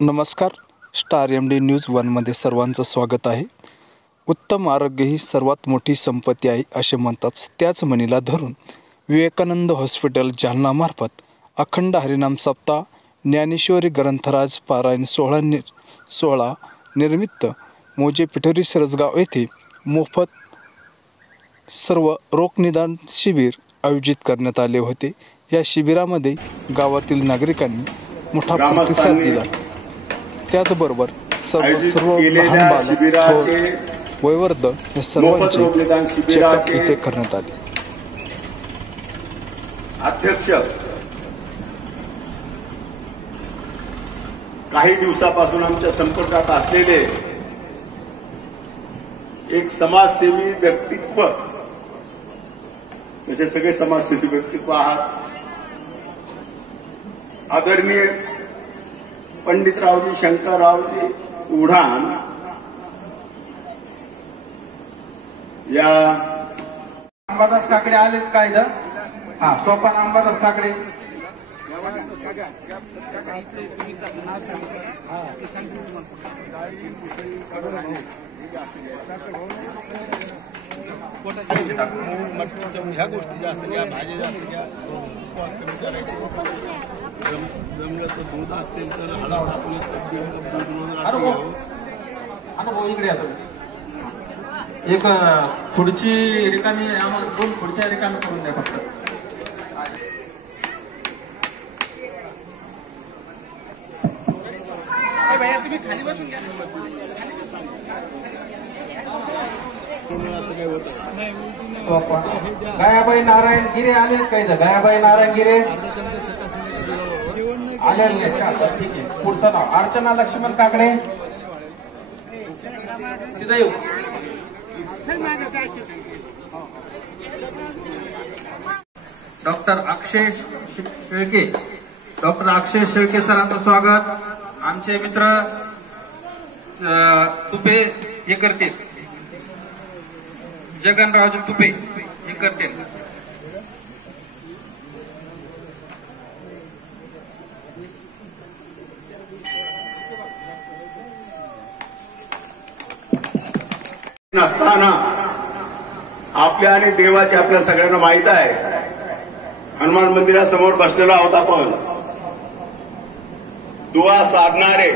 नमस्कार. Star MD news 1मध्ये सर्वांचं स्वागत आहे. उत्तम आरोग्य ही सर्वात मोठी संपत्ती आहे असे म्हणतात. त्याच म्हणीला धरून विवेकानंद हॉस्पिटल जालनामार्फत अखंड हरिनाम सप्ताह ज्ञानेश्वरी ग्रंथराज पारायण सोहळा निर्मित्त मोजे पिठोरी सरसगाव येथे मोफत सर्व रोगनिदान शिबिर आयोजित करण्यात आले होते. या शिबिरामध्ये गावातील नागरिकांनी मोठा प्रतिसाद दिला. त्याचबरोबर सर्व लहान बालक वयोवृद्ध या सर्वांचे चेकअप इथे करण्यात आले. अध्यक्ष काही दिवसापासून आमच्या संपर्कात असलेले एक समाजसेवी व्यक्तित्व, जसे सगळे समाजसेवी व्यक्तित्व आहात, आदरणीय पंडितरावजी शंकररावजी उढाण या अंबादास काकडे आलेत का इथं? हा, सोपान अंबादास काकडे. ह्या गोष्टी जास्त घ्या, भाज्या जास्त घ्या, उपवास कमी करायचे. जमलं तर दूध असतील तर हळद टाकून अनुभव इकडे येतो. एक खुर्ची रिकामी, आम्हाला 2 खुर्च्या रिकामी करून द्या फक्त. तुम्ही खाली बसून घ्या. गायाबाई नारायण गिरे आले का इथं? गायाबाई नारायण गिरे आलेले का? ठीक आहे. पुढचं नाव अर्चना लक्ष्मण काकडे. तिथं येऊ. डॉक्टर अक्षय शेळके. डॉक्टर अक्षय शेळके सरांचं स्वागत. आमचे मित्र तुपे हे करतील, जगनरावजी तुपे हे करतील. नसताना आपल्या आणि देवाची आपल्या सगळ्यांना माहित आहे. हनुमान मंदिरासमोर बसलेलो आहोत आपण. दुआ साधणारे,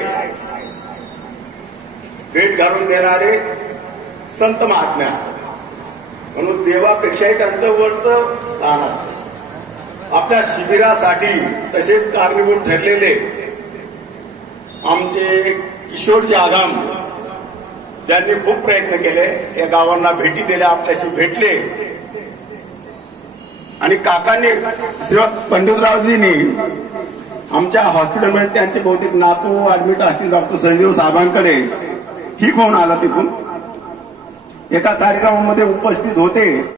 भेट घालून देणारे संत महात्मे असतात. म्हणून देवापेक्षाही त्यांचं वरचं स्थान असतं. आपल्या शिबिरासाठी तसेच कारणीभूत ठरलेले आमचे किशोरजी आगाम, ज्यांनी खूप प्रयत्न केले, या गावांना भेटी दिल्या, आपल्याशी भेटले. आणि काकांनी, पंडितरावजींनी आमच्या हॉस्पिटलमध्ये त्यांचे बहुतेक नातू ऍडमिट असतील, डॉक्टर संजीव साहेबांकडे ही फोन आला. तिथून एका कार्यक्रमामध्ये उपस्थित होते.